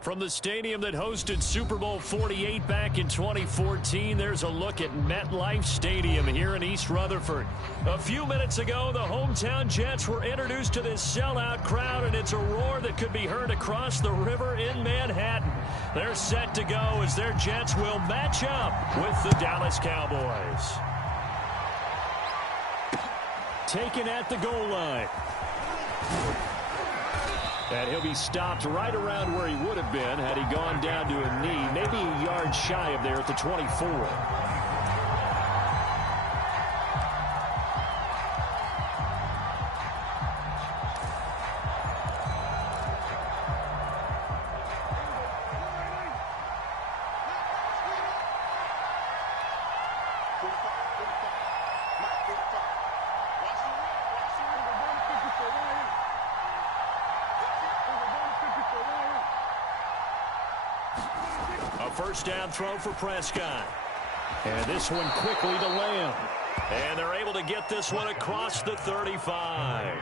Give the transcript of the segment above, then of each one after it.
From the stadium that hosted Super Bowl 48 back in 2014, there's a look at MetLife Stadium here in East Rutherford. A few minutes ago, the hometown Jets were introduced to this sellout crowd, and it's a roar that could be heard across the river in Manhattan. They're set to go as their Jets will match up with the Dallas Cowboys. Taken at the goal line. And he'll be stopped right around where he would have been had he gone down to a knee, maybe a yard shy of there at the 24. First down throw for Prescott. And this one quickly to Lamb. And they're able to get this one across the 35. I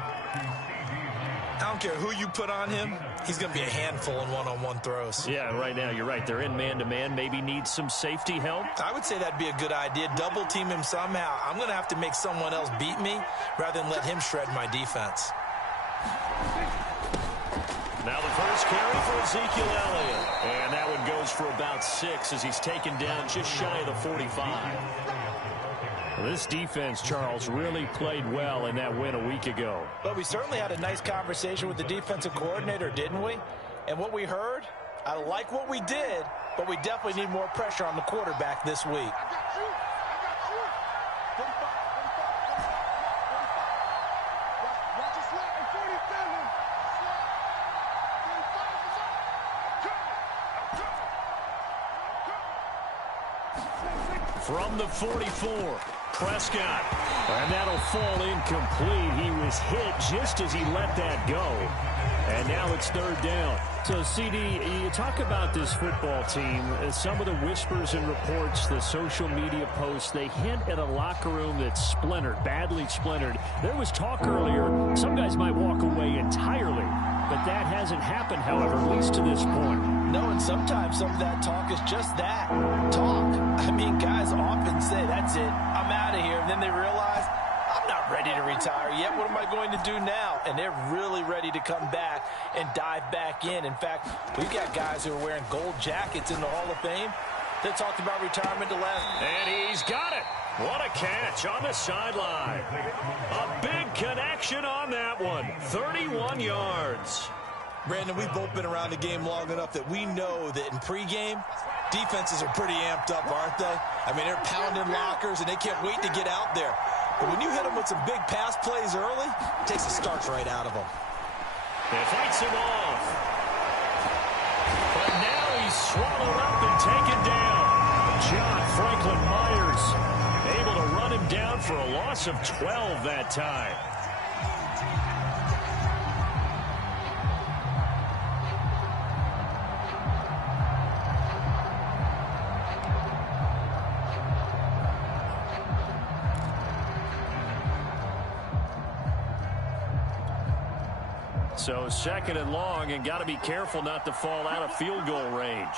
don't care who you put on him. He's going to be a handful in one-on-one throws. Yeah, right now you're right. They're in man-to-man. Maybe need some safety help. I would say that'd be a good idea. Double team him somehow. I'm going to have to make someone else beat me rather than let him shred my defense. Now the first carry for Ezekiel Elliott. And that one goes for about 6 as he's taken down just shy of the 45. Well, this defense, Charles, really played well in that win a week ago. But we certainly had a nice conversation with the defensive coordinator, didn't we? And what we heard, I like what we did, but we definitely need more pressure on the quarterback this week. From the 44, Prescott. And that'll fall incomplete. He was hit just as he let that go. And now it's third down. So, CD, you talk about this football team. Some of the whispers and reports, the social media posts, they hint at a locker room that's splintered, badly splintered. There was talk earlier, some guys might walk away entirely. But that hasn't happened, however, at least to this point. No, and sometimes some of that talk is just that, talk. I mean, guys often say, that's it, I'm out of here. And then they realize, I'm not ready to retire yet. What am I going to do now? And they're really ready to come back and dive back in. In fact, we've got guys who are wearing gold jackets in the Hall of Fame that talked about retirement to last. And he's got it. What a catch on the sideline. A big connection on that one. 31 yards. Brandon, we've both been around the game long enough that we know that in pregame, defenses are pretty amped up, aren't they? I mean, they're pounding lockers, and they can't wait to get out there. But when you hit them with some big pass plays early, it takes the starch right out of them. It fights him off. But now he's swallowed up and taken down. John Franklin Myers able to run him down for a loss of 12 that time. So second and long, and got to be careful not to fall out of field goal range.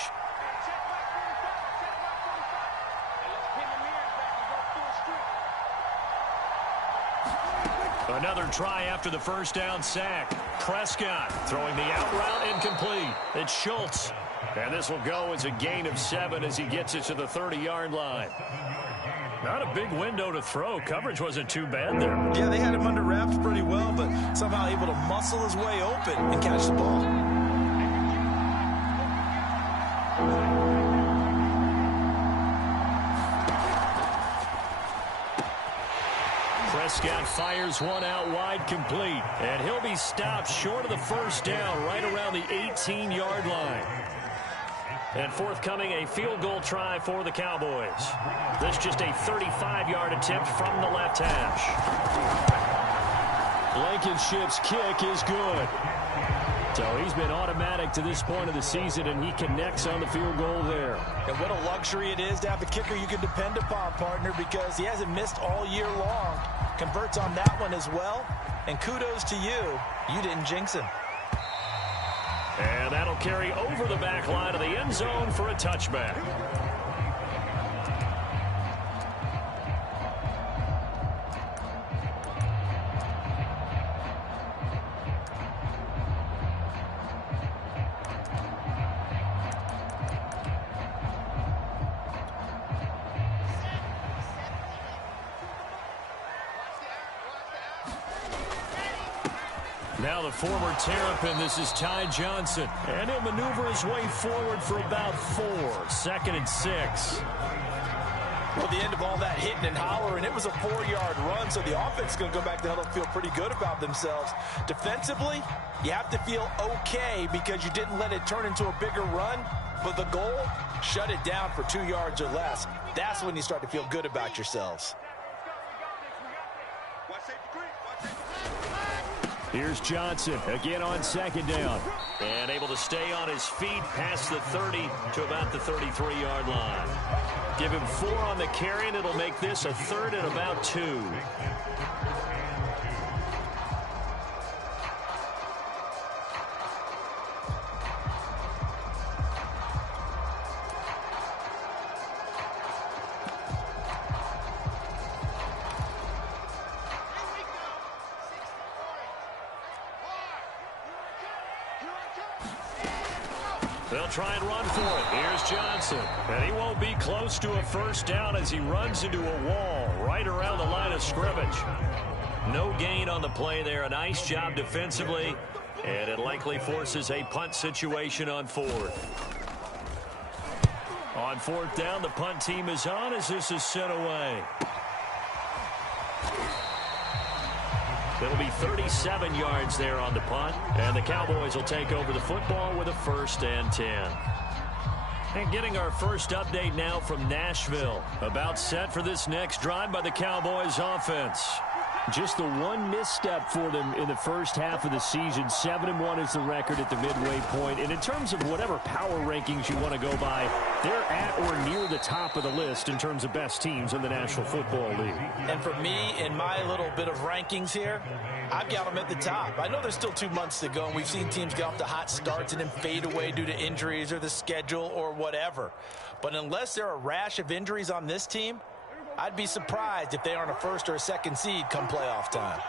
Another try after the first down sack. Prescott throwing the out route incomplete. It's Schultz. And this will go as a gain of 7 as he gets it to the 30-yard line. Not a big window to throw. Coverage wasn't too bad there. Yeah, they had him under wraps pretty well, but somehow able to muscle his way open and catch the ball. Prescott fires one out wide, complete. And he'll be stopped short of the first down right around the 18-yard line. And forthcoming, a field goal try for the Cowboys. This just a 35-yard attempt from the left hash. Blankenship's kick is good. So he's been automatic to this point of the season, and he connects on the field goal there. And what a luxury it is to have a kicker you can depend upon, partner, because he hasn't missed all year long. Converts on that one as well. And kudos to you. You didn't jinx him. And that'll carry over the back line of the end zone for a touchback. Now the former Terrapin, this is Ty Johnson. And he'll maneuver his way forward for about 4. 2nd and 6. Well, the end of all that hitting and hollering, it was a 4-yard run, so the offense is going to go back to huddle and feel pretty good about themselves. Defensively, you have to feel okay because you didn't let it turn into a bigger run, but the goal, shut it down for 2 yards or less. That's when you start to feel good about yourselves. Here's Johnson again on 2nd down. And able to stay on his feet past the 30 to about the 33-yard line. Give him 4 on the carry, and it'll make this a 3rd and about 2. They'll try and run for it. Here's Johnson. And he won't be close to a 1st down as he runs into a wall right around the line of scrimmage. No gain on the play there. A nice job defensively. And it likely forces a punt situation on 4th. On 4th down, the punt team is on as this is sent away. It'll be 37 yards there on the punt. And the Cowboys will take over the football with a 1st and 10. And getting our first update now from Nashville. About set for this next drive by the Cowboys offense. Just the one misstep for them in the first half of the season. 7-1 is the record at the midway point. And in terms of whatever power rankings you want to go by, they're at or near the top of the list in terms of best teams in the National Football League. And for me, in my little bit of rankings here, I've got them at the top. I know there's still 2 months to go, and we've seen teams get off to hot starts and then fade away due to injuries or the schedule or whatever. But unless there are a rash of injuries on this team, I'd be surprised if they aren't a 1st or a 2nd seed come playoff time.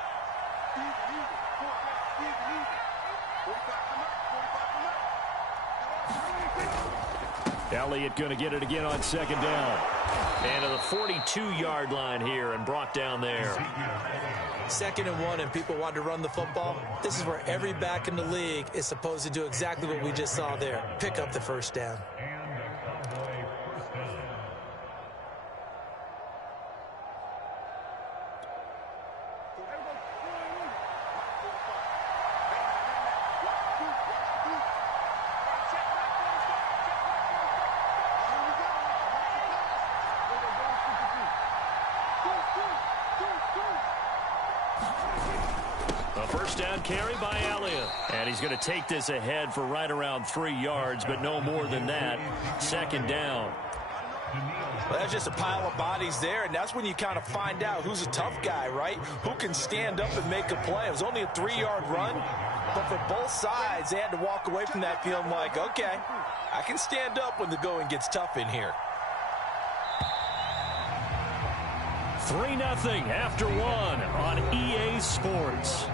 Elliott going to get it again on 2nd down. And to the 42-yard line here and brought down there. 2nd and 1 and people want to run the football. This is where every back in the league is supposed to do exactly what we just saw there. Pick up the 1st down. Carry by Elliott. And he's going to take this ahead for right around 3 yards, but no more than that. 2nd down. Well, that's just a pile of bodies there, and that's when you kind of find out who's a tough guy, right? Who can stand up and make a play. It was only a 3-yard run, but for both sides, they had to walk away from that feeling like, okay, I can stand up when the going gets tough in here. 3-0 after 1 on EA Sports.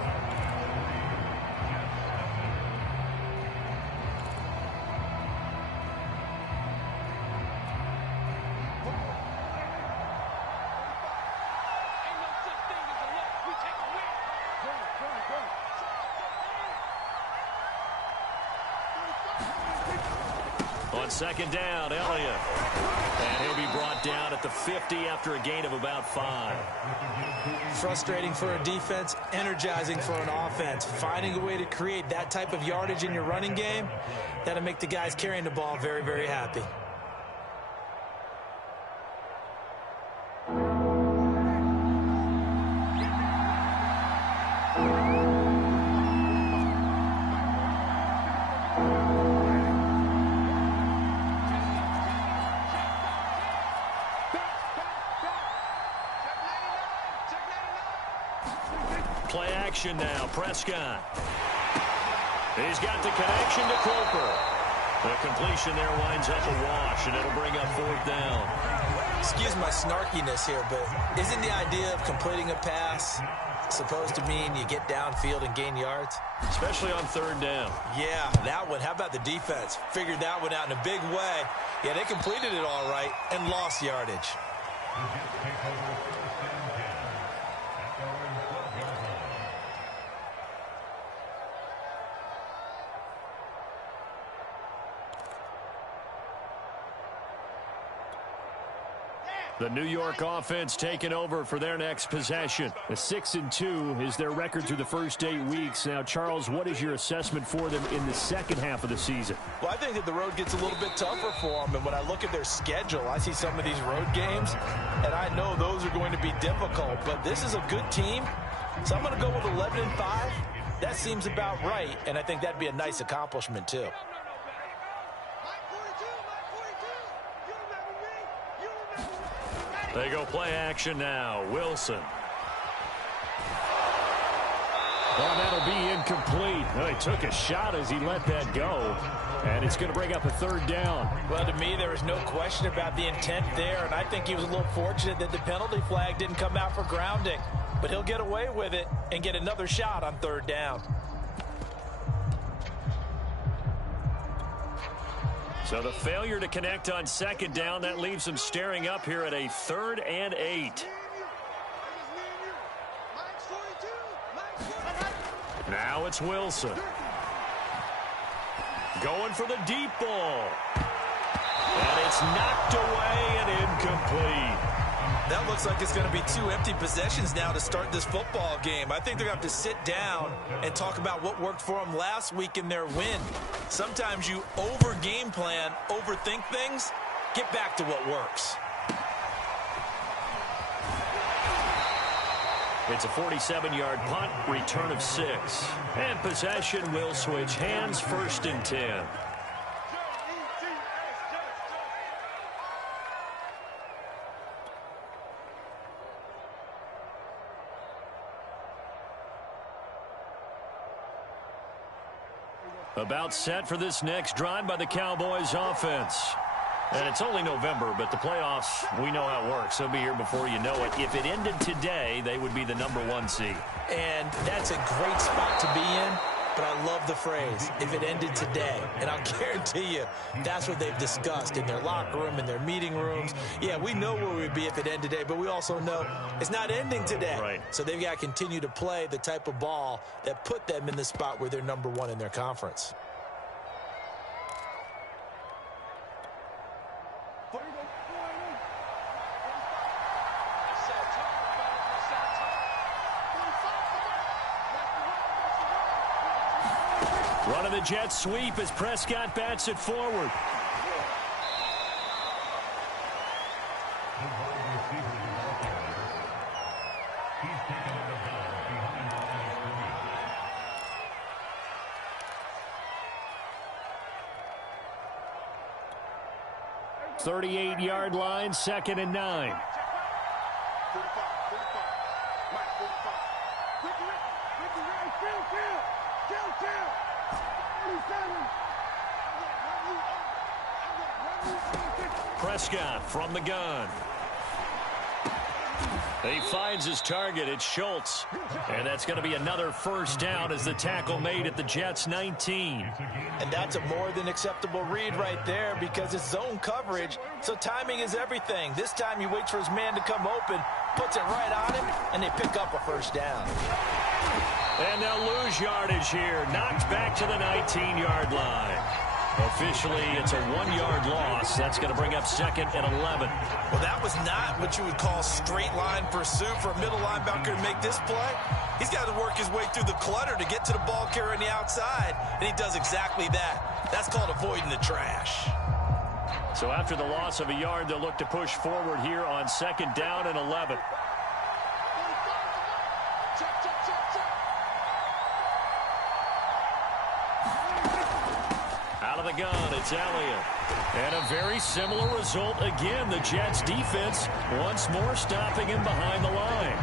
On 2nd down, Elliott. And he'll be brought down at the 50 after a gain of about 5. Frustrating for a defense, energizing for an offense. Finding a way to create that type of yardage in your running game, that'll make the guys carrying the ball very, very happy. Play action now. Prescott. He's got the connection to Cooper. The completion there winds up a wash, and it'll bring up 4th down. Excuse my snarkiness here, but isn't the idea of completing a pass supposed to mean you get downfield and gain yards? Especially on 3rd down. Yeah, that one. How about the defense? Figured that one out in a big way. Yeah, they completed it all right and lost yardage. The New York offense taking over for their next possession. A 6-2 is their record through the first 8 weeks. Now, Charles, what is your assessment for them in the second half of the season? Well, I think that the road gets a little bit tougher for them. And when I look at their schedule, I see some of these road games, and I know those are going to be difficult. But this is a good team, so I'm going to go with 11-5. That seems about right, and I think that'd be a nice accomplishment, too. They go play action now. Wilson. Oh, that'll be incomplete. Well, he took a shot as he let that go, and it's going to bring up a 3rd down. Well, to me, there was no question about the intent there, and I think he was a little fortunate that the penalty flag didn't come out for grounding. But he'll get away with it and get another shot on 3rd down. So the failure to connect on 2nd down, that leaves them staring up here at a 3rd and 8. Now it's Wilson. Going for the deep ball. And it's knocked away and incomplete. That looks like it's going to be 2 empty possessions now to start this football game. I think they're going to have to sit down and talk about what worked for them last week in their win. Sometimes you over-game plan, overthink things. Get back to what works. It's a 47-yard punt, return of 6. And possession will switch hands, 1st and 10. About set for this next drive by the Cowboys offense. And it's only November, but the playoffs, we know how it works. They'll be here before you know it. If it ended today, they would be the #1 seed. And that's a great spot to be in, but I love the phrase, if it ended today. And I'll guarantee you, that's what they've discussed in their locker room, in their meeting rooms. Yeah, we know where we'd be if it ended today, but we also know it's not ending today. Right. So they've got to continue to play the type of ball that put them in the spot where they're #1 in their conference. Running the jet sweep as Prescott bats it forward. .38-yard line, 2nd and 9. Prescott from the gun. He finds his target. It's Schultz. And that's going to be another 1st down as the tackle made at the Jets' 19. And that's a more than acceptable read right there because it's zone coverage, so timing is everything. This time he waits for his man to come open, puts it right on him, and they pick up a 1st down. And they'll lose yardage here. Knocked back to the 19-yard line. Officially, it's a 1-yard loss. That's going to bring up 2nd and 11. Well, that was not what you would call straight line pursuit for a middle linebacker to make this play. He's got to work his way through the clutter to get to the ball carrier on the outside, and he does exactly that. That's called avoiding the trash. So after the loss of a yard, they'll look to push forward here on 2nd down and 11. Out of the gun, it's Elliott. And a very similar result again. The Jets defense once more stopping him behind the line.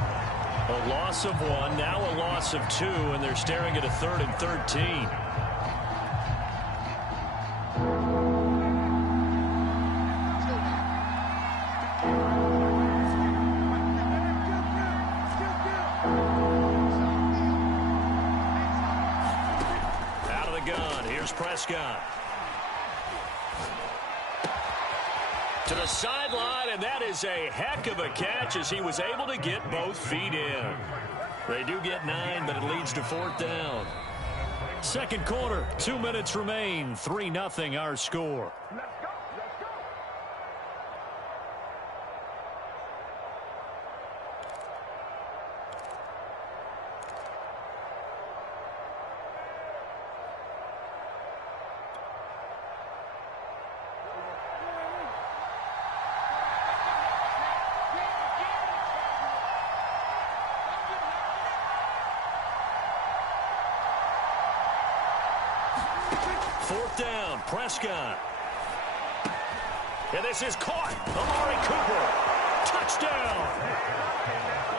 A loss of 1, now a loss of 2, and they're staring at a 3rd and 13. gun. Here's Prescott. To the sideline, and that is a heck of a catch as he was able to get both feet in. They do get 9, but it leads to 4th down. Second quarter, 2 minutes remain. 3-0 our score. Fourth down, Prescott. And this is caught. Amari Cooper. Touchdown.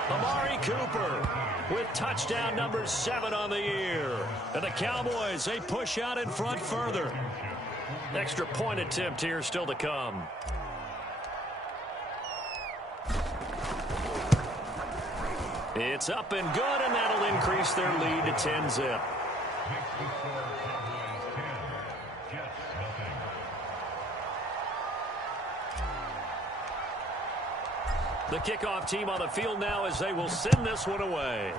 Amari Cooper with touchdown number 7 on the year. And the Cowboys, they push out in front further. Extra point attempt here still to come. It's up and good, and that'll increase their lead to 10-zip. The kickoff team on the field now as they will send this one away.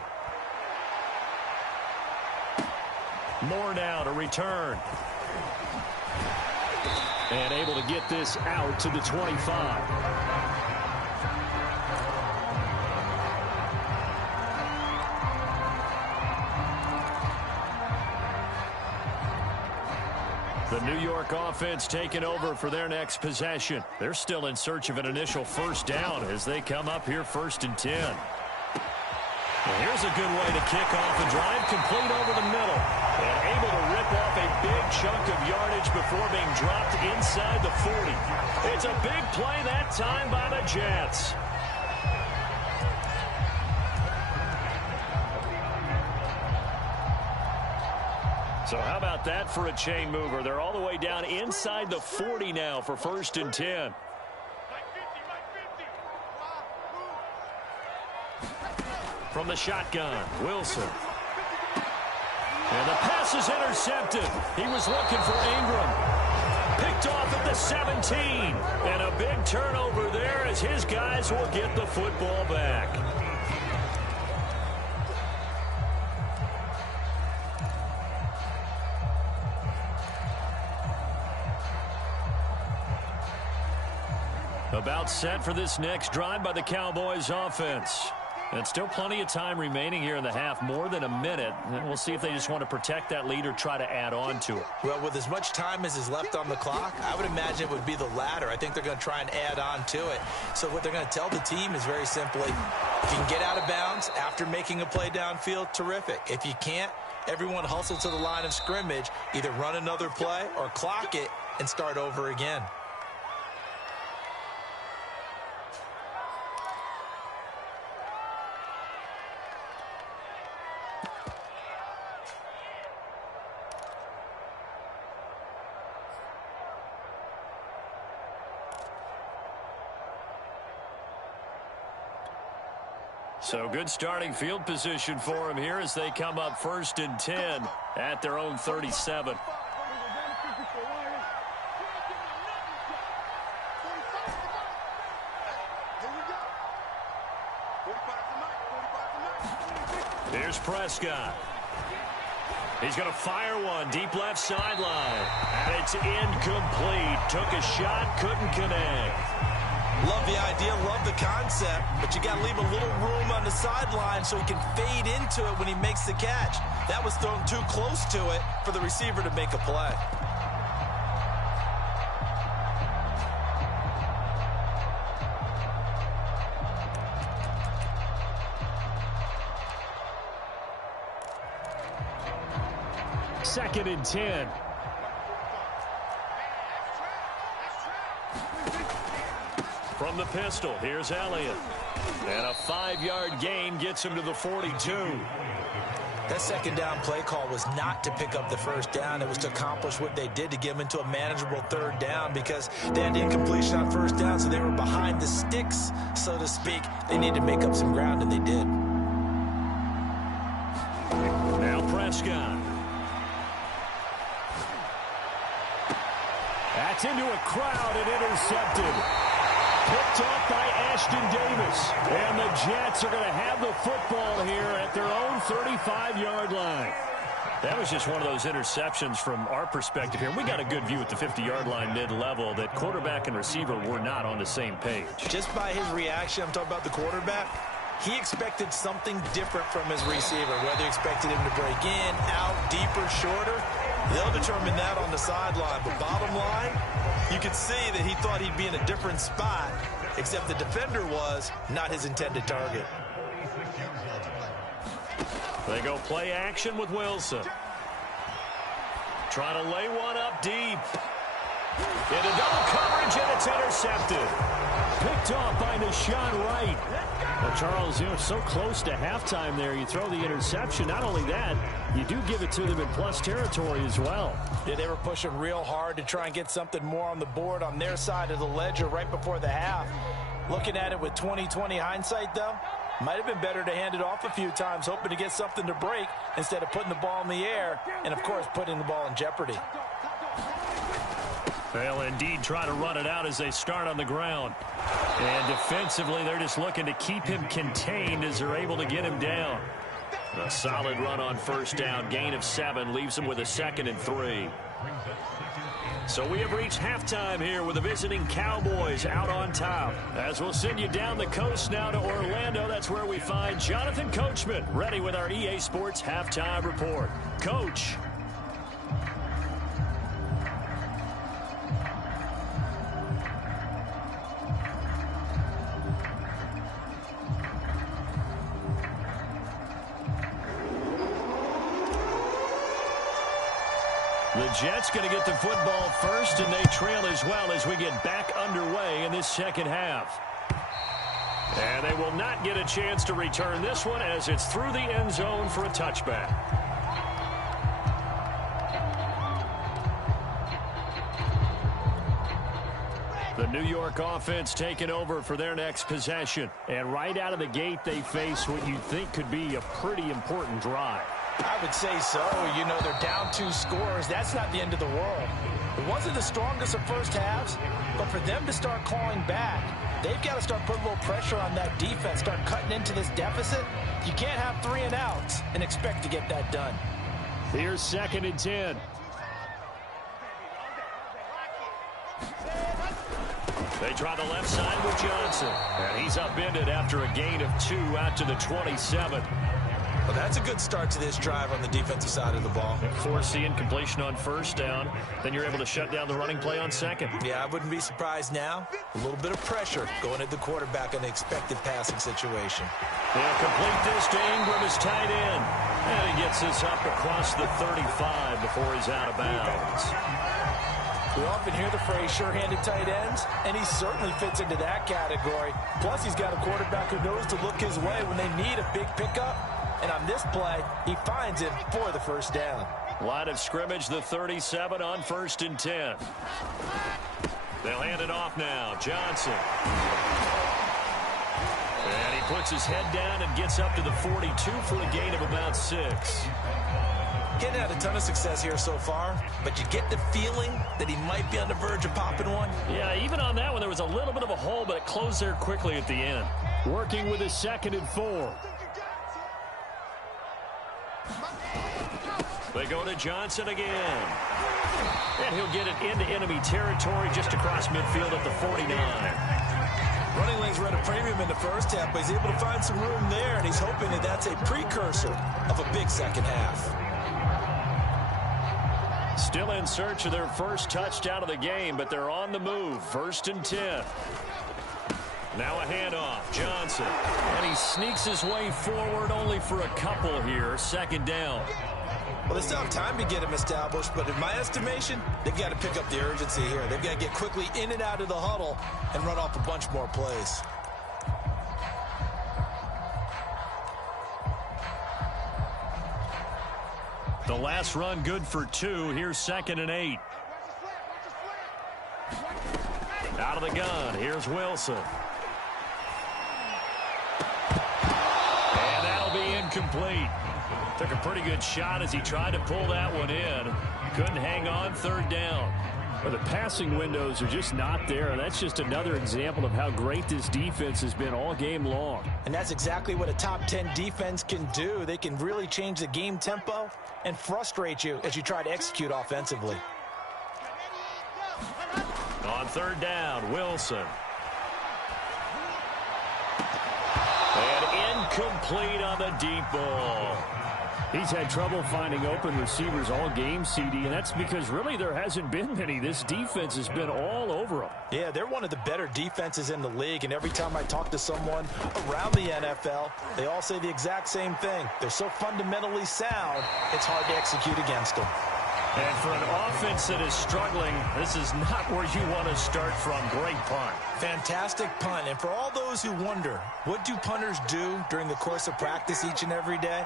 Moore now to return. And able to get this out to the 25. The New York offense taking over for their next possession. They're still in search of an initial first down as they come up here 1st and 10. Well, here's a good way to kick off a drive, complete over the middle. And able to rip off a big chunk of yardage before being dropped inside the 40. It's a big play that time by the Jets. So how about that for a chain mover? They're all the way down inside the 40 now for 1st and 10. From the shotgun, Wilson. And the pass is intercepted. He was looking for Ingram. Picked off at the 17. And a big turnover there as his guys will get the football back. About set for this next drive by the Cowboys offense. And still plenty of time remaining here in the half, more than a minute. And we'll see if they just want to protect that lead or try to add on to it. Well, with as much time as is left on the clock, I would imagine it would be the latter. I think they're going to try and add on to it. So what they're going to tell the team is very simply, if you can get out of bounds after making a play downfield, terrific. If you can't, everyone hustle to the line of scrimmage, either run another play or clock it and start over again. So good starting field position for them here as they come up 1st and 10 at their own 37. Here's Prescott. He's going to fire one deep left sideline. And it's incomplete. Took a shot, couldn't connect. Love the idea, love the concept, but you got to leave a little room on the sideline so he can fade into it when he makes the catch. That was thrown too close to it for the receiver to make a play. Second and 10. From the pistol, here's Elliott. And a 5-yard gain gets him to the 42. That second down play call was not to pick up the first down. It was to accomplish what they did to get them into a manageable 3rd down because they had incompletion on 1st down, so they were behind the sticks, so to speak. They needed to make up some ground, and they did. Now Prescott. Gets into a crowd and intercepted. Picked off by Ashton Davis. And the Jets are going to have the football here at their own 35-yard line. That was just one of those interceptions from our perspective here. We got a good view at the 50-yard line mid-level that quarterback and receiver were not on the same page. Just by his reaction, I'm talking about the quarterback, he expected something different from his receiver, whether he expected him to break in, out, deeper, shorter. They'll determine that on the sideline. But bottom line, you could see that he thought he'd be in a different spot, except the defender was not his intended target. They go play action with Wilson. Trying to lay one up deep. Into double coverage, and it's intercepted. Picked off by Deshaun Wright. Well, Charles, you know, so close to halftime there. You throw the interception. Not only that, you do give it to them in plus territory as well. Yeah, they were pushing real hard to try and get something more on the board on their side of the ledger right before the half. Looking at it with 20/20 hindsight, though, might have been better to hand it off a few times, hoping to get something to break instead of putting the ball in the air and, of course, putting the ball in jeopardy. They'll indeed try to run it out as they start on the ground. And defensively, they're just looking to keep him contained as they're able to get him down. A solid run on first down. Gain of 7 leaves him with a 2nd and 3. So we have reached halftime here with the visiting Cowboys out on top. As we'll send you down the coast now to Orlando, that's where we find Jonathan Coachman ready with our EA Sports Halftime Report. Coach. The Jets going to get the football first, and they trail as well as we get back underway in this second half. And they will not get a chance to return this one as it's through the end zone for a touchback. The New York offense taking over for their next possession. And right out of the gate, they face what you think could be a pretty important drive. I would say so. You know, they're down 2 scores. That's not the end of the world. It wasn't the strongest of first halves, but for them to start clawing back, they've got to start putting a little pressure on that defense, start cutting into this deficit. You can't have 3 and outs and expect to get that done. Here's 2nd and 10. They try the left side with Johnson. And he's upended after a gain of 2 out to the 27. Well, that's a good start to this drive on the defensive side of the ball. Forcing incompletion on first down. Then you're able to shut down the running play on second. Yeah, I wouldn't be surprised now. A little bit of pressure going at the quarterback in the expected passing situation. They'll complete this to Ingram as tight end. And he gets this up across the 35 before he's out of bounds. We often hear the phrase sure-handed tight ends, and he certainly fits into that category. Plus, he's got a quarterback who knows to look his way when they need a big pickup. And on this play, he finds him for the first down. Line of scrimmage, the 37 on 1st and 10. They'll hand it off now. Johnson. And he puts his head down and gets up to the 42 for a gain of about 6. Getting had a ton of success here so far, but you get the feeling that he might be on the verge of popping one. Yeah, even on that one, there was a little bit of a hole, but it closed there quickly at the end. Working with his 2nd and 4. They go to Johnson again. And he'll get it into enemy territory just across midfield at the 49. Running lanes were at a premium in the first half, but he's able to find some room there, and he's hoping that that's a precursor of a big second half. Still in search of their first touchdown of the game, but they're on the move. 1st and 10. Now a handoff. Johnson. And he sneaks his way forward only for a couple here. 2nd down. Well, they still have time to get him established, but in my estimation, they've got to pick up the urgency here. They've got to get quickly in and out of the huddle and run off a bunch more plays. The last run good for 2. Here's 2nd and 8. Out of the gun. Here's Wilson. And that'll be incomplete. Took a pretty good shot as he tried to pull that one in. Couldn't hang on 3rd down. Well, the passing windows are just not there, and that's just another example of how great this defense has been all game long. And that's exactly what a top 10 defense can do. They can really change the game tempo and frustrate you as you try to execute offensively. On third down, Wilson. And incomplete on the deep ball. He's had trouble finding open receivers all game, CD, and that's because really there hasn't been many. This defense has been all over them. Yeah, they're one of the better defenses in the league, and every time I talk to someone around the NFL, they all say the exact same thing. They're so fundamentally sound, it's hard to execute against them. And for an offense that is struggling, this is not where you want to start from. Great punt. Fantastic punt. And for all those who wonder, what do punters do during the course of practice each and every day?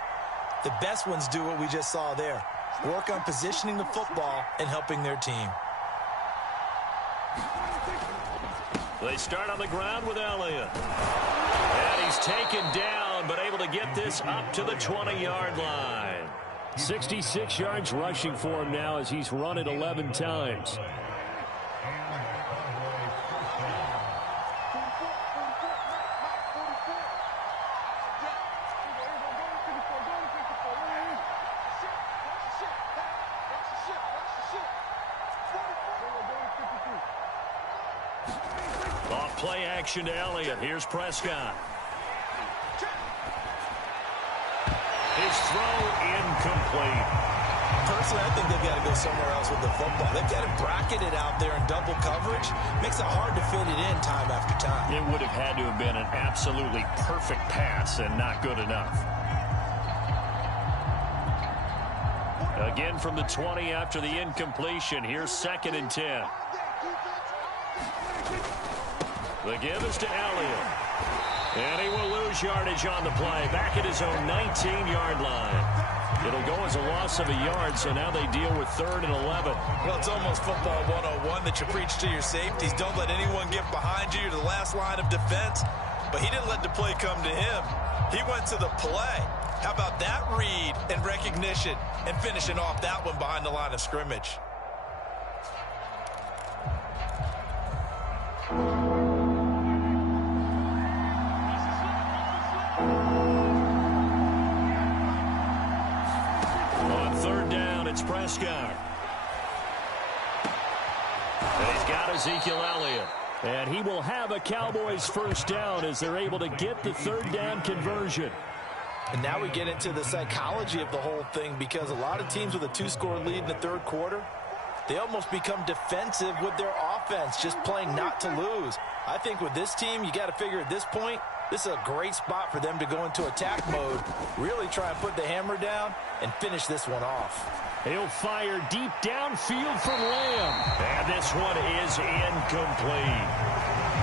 The best ones do what we just saw there. Work on positioning the football and helping their team. They start on the ground with Elliott. And he's taken down, but able to get this up to the 20-yard line. 66 yards rushing for him now as he's run it 11 times. Off play action to Elliott. Here's Prescott. His throw incomplete. Personally, I think they've got to go somewhere else with the football. They've got it bracketed out there in double coverage. Makes it hard to fit it in time after time. It would have had to have been an absolutely perfect pass and not good enough. Again from the 20 after the incompletion. Here's 2nd and 10. The give is to Elliott. And he will lose yardage on the play. Back at his own 19-yard line. It'll go as a loss of a yard, so now they deal with 3rd and 11. Well, it's almost football 101 that you preach to your safeties. Don't let anyone get behind you. You're the last line of defense. But he didn't let the play come to him. He went to the play. How about that read and recognition and finishing off that one behind the line of scrimmage? Prescott. And he's got Ezekiel Elliott. And he will have a Cowboys first down as they're able to get the 3rd down conversion. And now we get into the psychology of the whole thing, because a lot of teams with a 2-score lead in the 3rd quarter, they almost become defensive with their offense, just playing not to lose. I think with this team, you got to figure at this point, this is a great spot for them to go into attack mode, really try and put the hammer down and finish this one off. He'll fire deep downfield for Lamb. And this one is incomplete.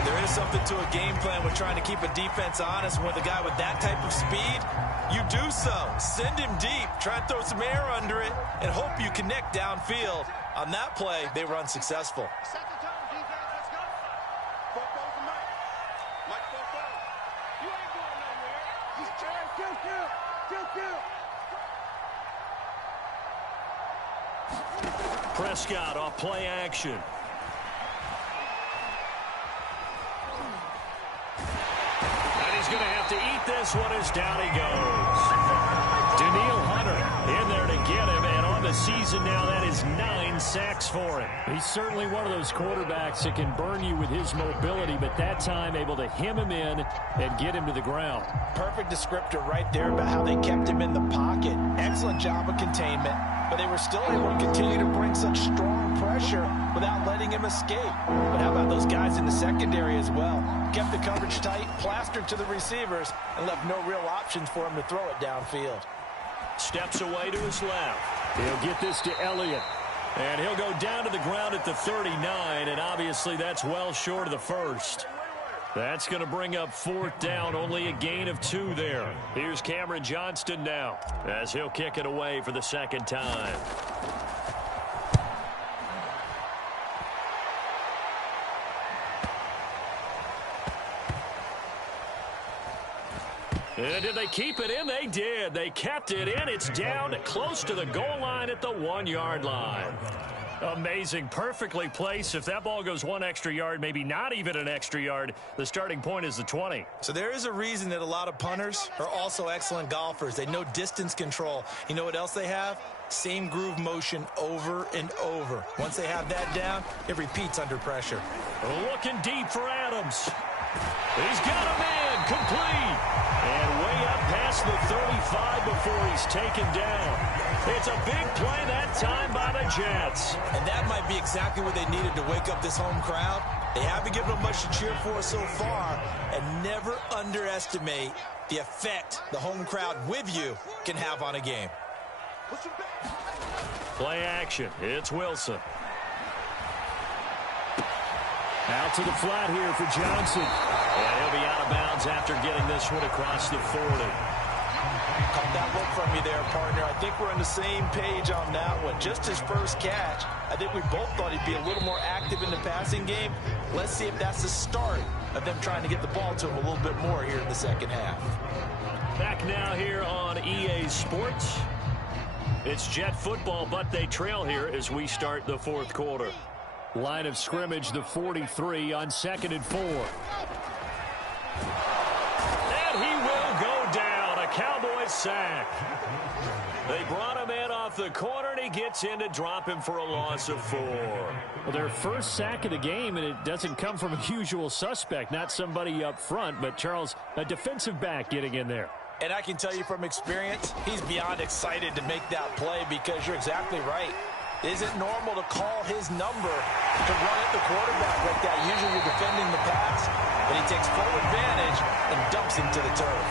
There is something to a game plan with trying to keep a defense honest. With a guy with that type of speed, you do so. Send him deep, try and throw some air under it, and hope you connect downfield. On that play, they were unsuccessful. Prescott off play action. And he's going to have to eat this one as down he goes. Daniil Hunter in there to get him, and on the season now, that is 9 sacks for him. He's certainly one of those quarterbacks that can burn you with his mobility, but that time able to hem him in and get him to the ground. Perfect descriptor right there about how they kept him in the pocket. Excellent job of containment, but they were still able to continue to bring such strong pressure without letting him escape. But how about those guys in the secondary as well? Kept the coverage tight, plastered to the receivers, and left no real options for him to throw it downfield. Steps away to his left. He'll get this to Elliott. And he'll go down to the ground at the 39, and obviously that's well short of the first. That's going to bring up 4th down, only a gain of 2 there. Here's Cameron Johnston now as he'll kick it away for the 2nd time. And did they keep it in? They did. They kept it in. It's down close to the goal line at the 1-yard line. Amazing. Perfectly placed. If that ball goes 1 extra yard, maybe not even an extra yard, the starting point is the 20. So there is a reason that a lot of punters are also excellent golfers. They know distance control. You know what else they have? Same groove motion over and over. Once they have that down, it repeats under pressure. Looking deep for Adams. He's got a man complete. And way up past the 35 before he's taken down. It's a big play that time by the Jets. And that might be exactly what they needed to wake up this home crowd. They haven't given them much to cheer for so far. And never underestimate the effect the home crowd with you can have on a game. Play action. It's Wilson. Out to the flat here for Johnson. And he'll be out of bounds after getting this one across the 40. Caught that look from you there, partner. I think we're on the same page on that one. Just his first catch. I think we both thought he'd be a little more active in the passing game. Let's see if that's the start of them trying to get the ball to him a little bit more here in the second half. Back now here on EA Sports. It's Jet football, but they trail here as we start the fourth quarter. Line of scrimmage, the 43 on 2nd and 4. And he will go down. A Cowboys sack. They brought him in off the corner, and he gets in to drop him for a loss of 4. Well, their first sack of the game, and it doesn't come from a usual suspect, not somebody up front, but Charles, a defensive back getting in there. And I can tell you from experience, he's beyond excited to make that play because you're exactly right. Is it normal to call his number to run at the quarterback like that? Usually you're defending the pass, but he takes full advantage and dumps him to the turf.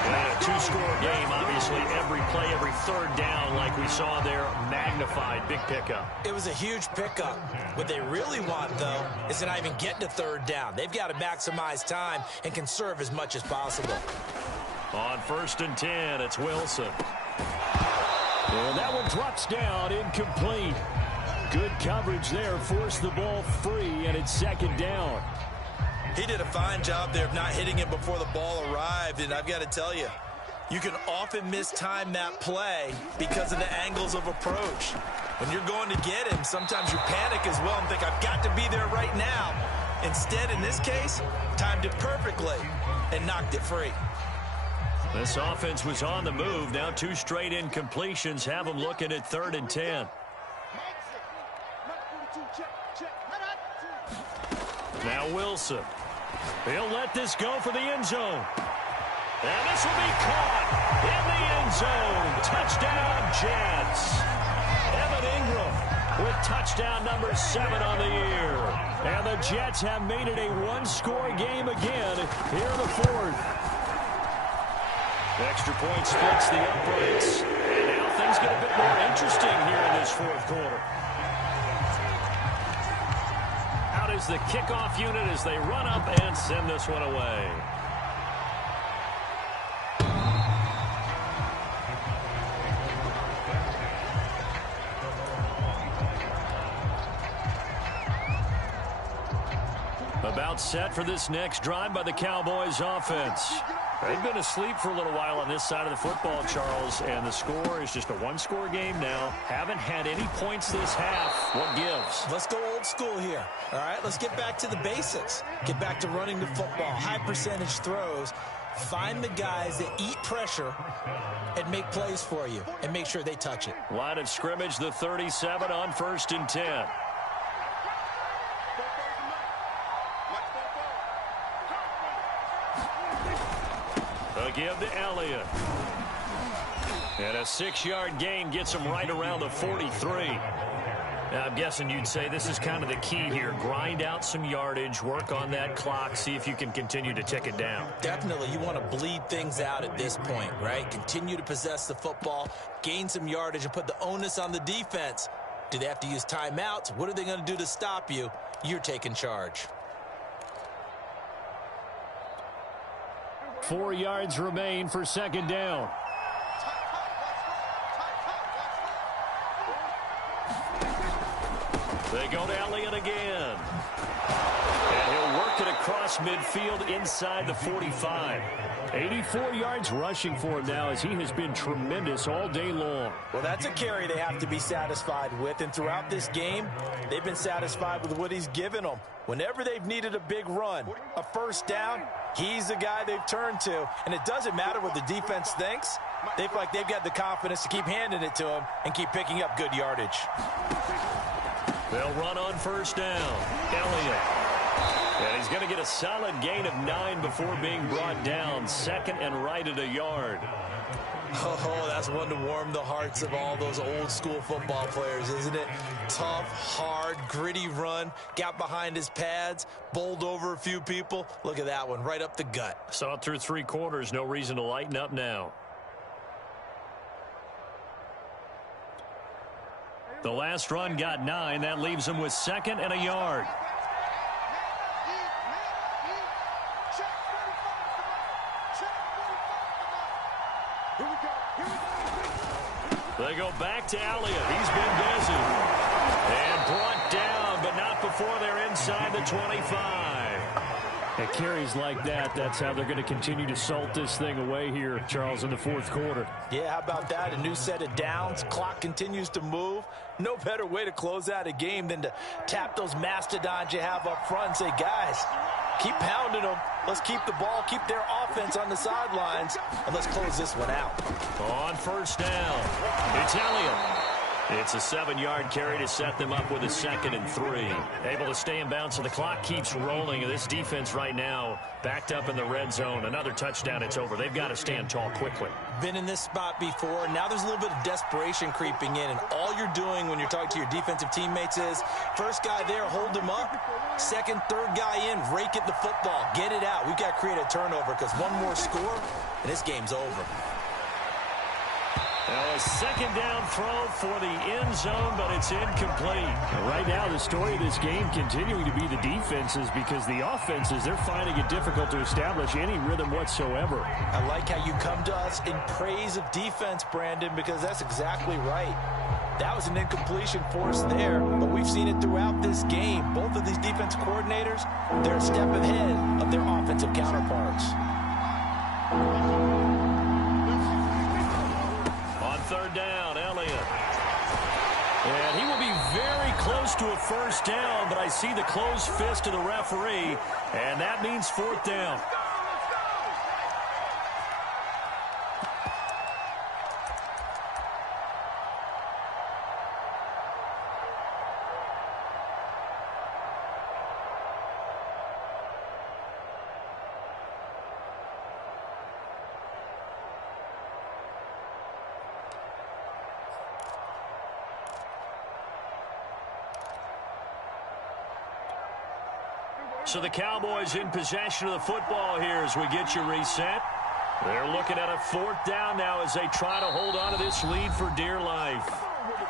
And a two-score game, obviously, every play, every third down, like we saw there, magnified, big pickup. It was a huge pickup. What they really want, though, is to not even get to third down. They've got to maximize time and conserve as much as possible. On 1st and 10, it's Wilson. And that one drops down, incomplete. Good coverage there, forced the ball free, and it's 2nd down. He did a fine job there of not hitting it before the ball arrived, and I've got to tell you, you can often mistime that play because of the angles of approach. When you're going to get him, sometimes you panic as well and think, I've got to be there right now. Instead, in this case, timed it perfectly and knocked it free. This offense was on the move. Now 2 straight incompletions have them looking at 3rd and 10. Now Wilson. He'll let this go for the end zone. And this will be caught in the end zone. Touchdown, Jets. Evan Ingram with touchdown number 7 on the year. And the Jets have made it a 1-score game again here in the 4th. Extra point splits the uprights. And now things get a bit more interesting here in this 4th quarter. Out is the kickoff unit as they run up and send this one away. About set for this next drive by the Cowboys offense. They've been asleep for a little while on this side of the football, Charles, and the score is just a 1-score game now. Haven't had any points this half. What gives? Let's go old school here. All right, let's get back to the basics. Get back to running the football, high percentage throws. Find the guys that eat pressure and make plays for you and make sure they touch it. Line of scrimmage, the 37 on 1st and 10. A give to Elliott. And a 6-yard gain gets him right around the 43. Now, I'm guessing you'd say this is kind of the key here. Grind out some yardage, work on that clock, see if you can continue to tick it down. Definitely. You want to bleed things out at this point, right? Continue to possess the football, gain some yardage, and put the onus on the defense. Do they have to use timeouts? What are they going to do to stop you? You're taking charge. 4 yards remain for 2nd down. They go to Elliott again. And he'll work it across across midfield inside the 45. 84 yards rushing for him now as he has been tremendous all day long. Well, that's a carry they have to be satisfied with, and throughout this game, they've been satisfied with what he's given them. Whenever they've needed a big run, a first down, he's the guy they've turned to. And it doesn't matter what the defense thinks. They feel like they've got the confidence to keep handing it to him and keep picking up good yardage. They'll run on first down. Elliott. And he's going to get a solid gain of 9 before being brought down. Second and right at a yard. Oh, that's one to warm the hearts of all those old school football players, isn't it? Tough, hard, gritty run. Got behind his pads, bowled over a few people. Look at that one, right up the gut. Saw it through 3 quarters. No reason to lighten up now. The last run got 9. That leaves him with second and a yard. They go back to Elliott. He's been busy. And brought down, but not before they're inside the 25. At carries like that, that's how they're going to continue to salt this thing away here, Charles, in the 4th quarter. Yeah, how about that? A new set of downs. Clock continues to move. No better way to close out a game than to tap those mastodons you have up front and say, guys, keep pounding them. Let's keep the ball, keep their offense on the sidelines, and let's close this one out. On first down, it's Elliott. It's a 7-yard carry to set them up with a 2nd and 3. Able to stay in bounds, so the clock keeps rolling. This defense right now backed up in the red zone. Another touchdown, it's over. They've got to stand tall quickly. Been in this spot before. Now there's a little bit of desperation creeping in, and all you're doing when you're talking to your defensive teammates is first guy there, hold him up. Second, third guy in, rake at the football. Get it out. We've got to create a turnover because one more score, and this game's over. Now a second down throw for the end zone, but it's incomplete. Right now, the story of this game continuing to be the defenses because the offenses, they're finding it difficult to establish any rhythm whatsoever. I like how you come to us in praise of defense, Brandon, because that's exactly right. That was an incompletion for us there, but we've seen it throughout this game. Both of these defense coordinators, they're a step ahead of their offensive counterparts. Third down, Elliott. And he will be very close to a first down, but I see the closed fist of the referee, and that means 4th down. So the Cowboys in possession of the football here as we get you reset. They're looking at a 4th down now as they try to hold on to this lead for dear life.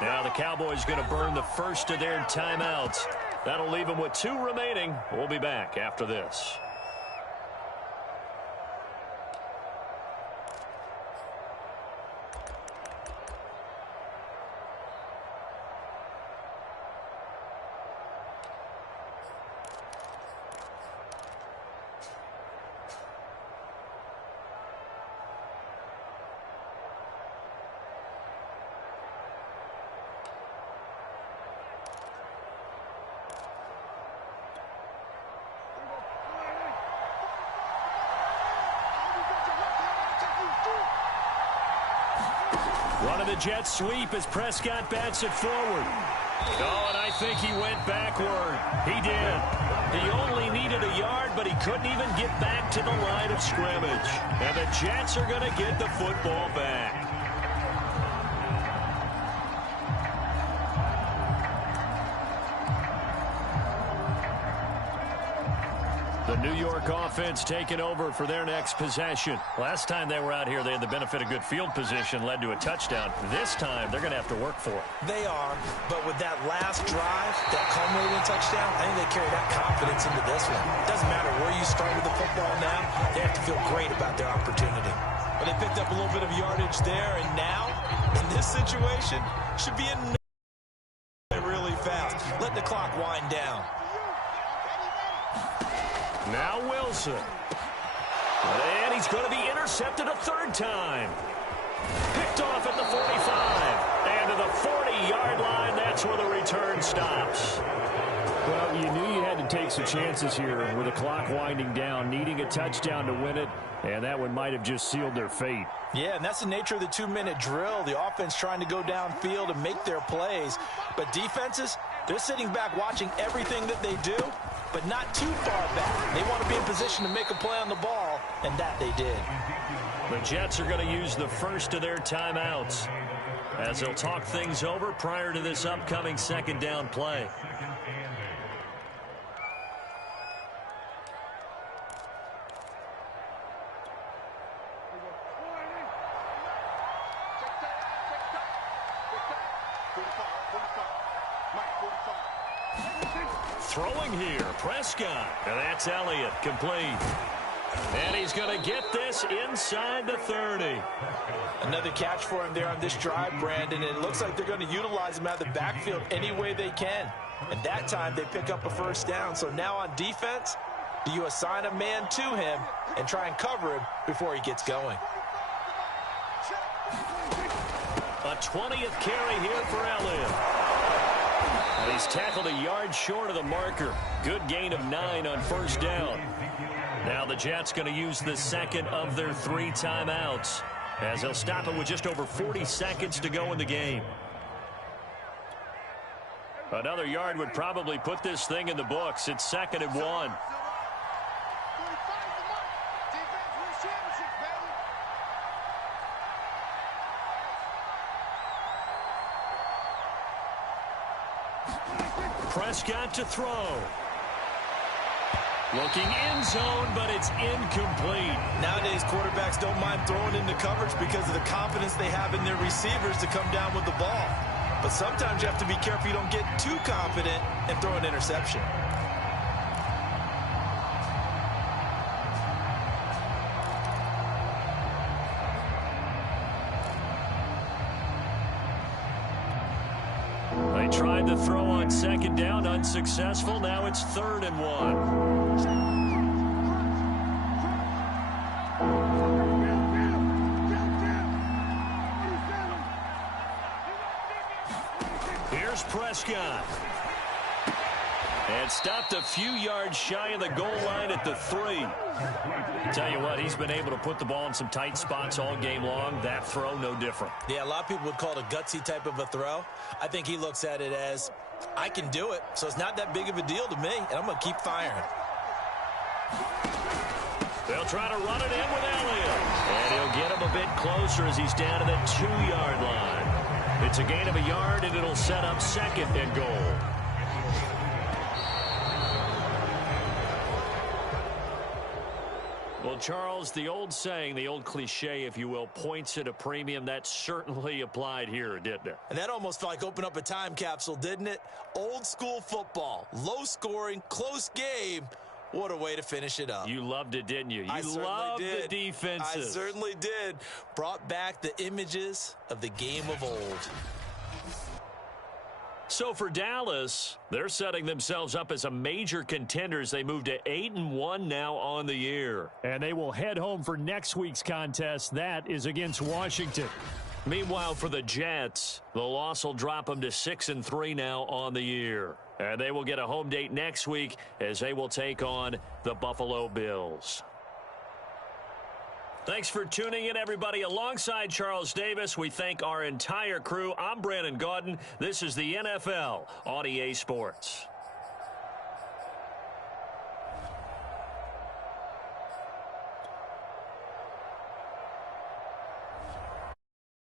Now the Cowboys going to burn the first of their timeouts. That'll leave them with 2 remaining. We'll be back after this. Running the jet sweep as Prescott bats it forward. Oh, and I think he went backward. He did. He only needed a yard, but he couldn't even get back to the line of scrimmage. And the Jets are going to get the football back. The New York offense taking over for their next possession. Last time they were out here, they had the benefit of good field position, led to a touchdown. This time, they're going to have to work for it. They are, but with that last drive, that culminating touchdown, I think they carry that confidence into this one. It doesn't matter where you start with the football now. They have to feel great about their opportunity. But they picked up a little bit of yardage there, and now, in this situation, should be in really fast. Let the clock wind down. Now Wilson. And he's going to be intercepted a third time. Picked off at the 45. And to the 40-yard line, that's where the return stops. Well, you knew you had to take some chances here with the clock winding down, needing a touchdown to win it, and that one might have just sealed their fate. Yeah, and that's the nature of the 2-minute drill. The offense trying to go downfield and make their plays. But defenses, they're sitting back watching everything that they do, but not too far back. They want to be in position to make a play on the ball, and that they did. The Jets are going to use the first of their timeouts as they'll talk things over prior to this upcoming second down play. Throwing here, Prescott. And that's Elliott, complete. And he's going to get this inside the 30. Another catch for him there on this drive, Brandon. And it looks like they're going to utilize him out of the backfield any way they can. And that time they pick up a first down. So now on defense, do you assign a man to him and try and cover him before he gets going? A 20th carry here for Elliott. And he's tackled a yard short of the marker. Good gain of 9 on first down. Now the Jets going to use the second of their 3 timeouts as they'll stop it with just over 40 seconds to go in the game. Another yard would probably put this thing in the books. It's 2nd and 1. Prescott to throw. Looking end zone, but it's incomplete. Nowadays, quarterbacks don't mind throwing into coverage because of the confidence they have in their receivers to come down with the ball. But sometimes you have to be careful you don't get too confident and throw an interception. They tried to throw on second down, unsuccessful. Now it's 3rd and 1. Here's Prescott. And stopped a few yards shy of the goal line at the 3. Tell you what, he's been able to put the ball in some tight spots all game long. That throw, no different. Yeah, a lot of people would call it a gutsy type of a throw. I think he looks at it as, I can do it, so it's not that big of a deal to me, and I'm going to keep firing. They'll try to run it in with Elliott. And he'll get him a bit closer as he's down to the 2-yard line. It's a gain of a yard, and it'll set up 2nd and goal. Well, Charles, the old saying, the old cliche, if you will, points at a premium, that certainly applied here, didn't it? And that almost felt like open up a time capsule, didn't it? Old school football, low scoring, close game. What a way to finish it up. You loved it, didn't you? I loved did. The defenses. I certainly did. Brought back the images of the game of old. So for Dallas, they're setting themselves up as a major contender as they move to 8-1 now on the year. And they will head home for next week's contest. That is against Washington. Meanwhile, for the Jets, the loss will drop them to 6-3 now on the year. And they will get a home date next week as they will take on the Buffalo Bills. Thanks for tuning in, everybody. Alongside Charles Davis, we thank our entire crew. I'm Brandon Gaudin. This is the NFL on EA Sports.